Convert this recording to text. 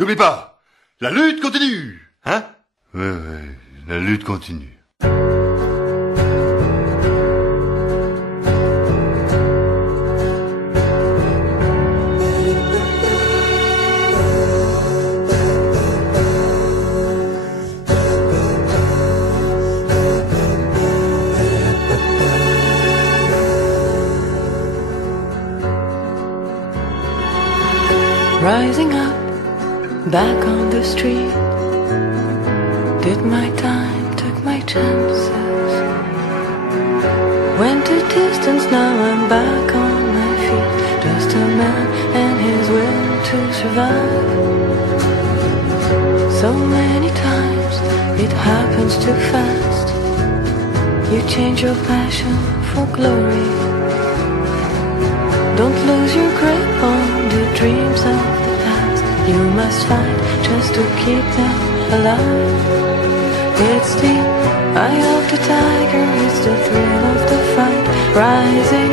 N'oublie pas, la lutte continue, hein? Ouais, la lutte continue. Rising up, back on the street, did my time, took my chances. Went a distance, now I'm back on my feet. Just a man and his will to survive. So many times it happens too fast. You change your passion for glory. Don't lose your grip on the dreams of the past. You must fight just to keep them alive. It's the eye of the tiger, it's the thrill of the fight. Rising